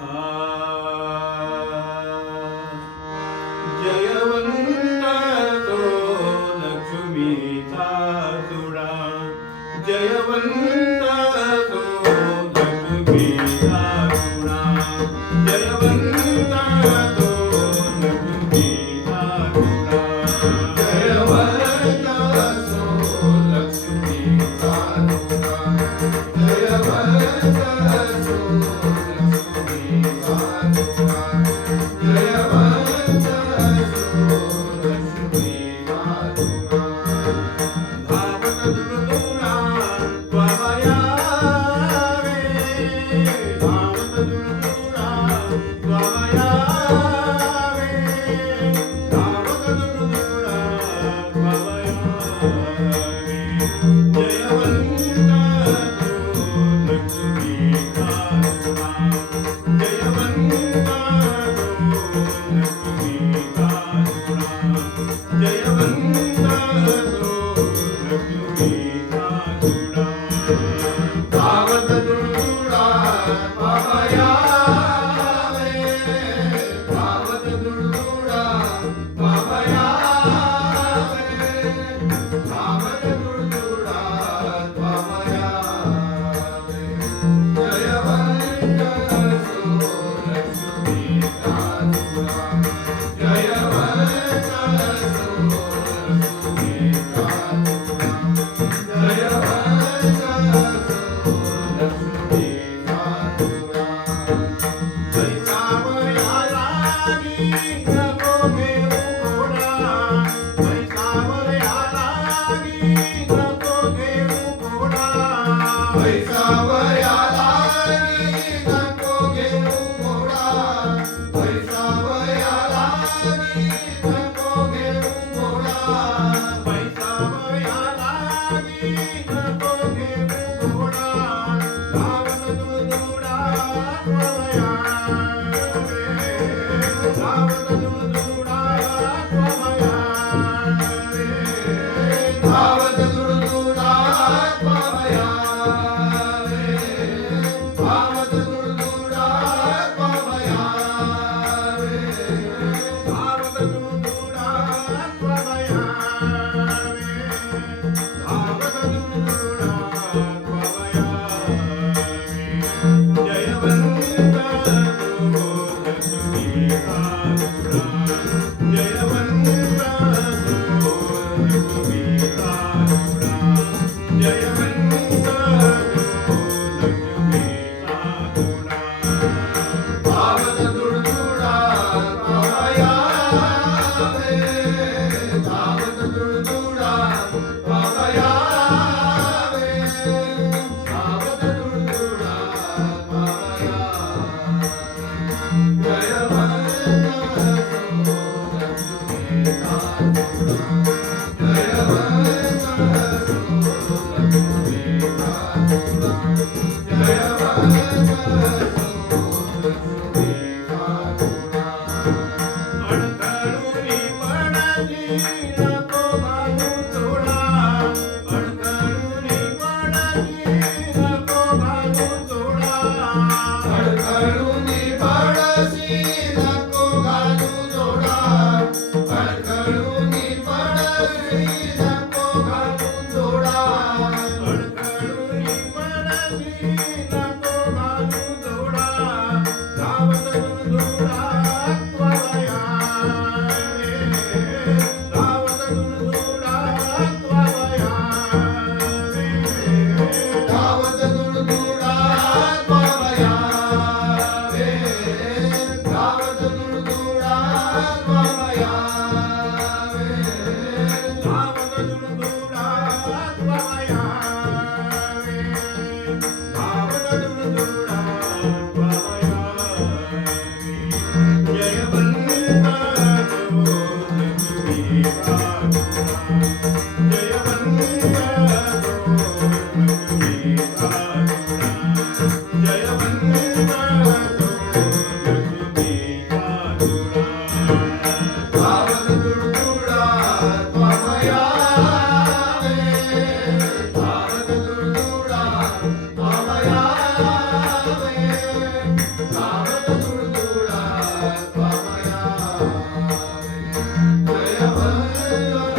和 Jaya You. Krishna Hallelujah.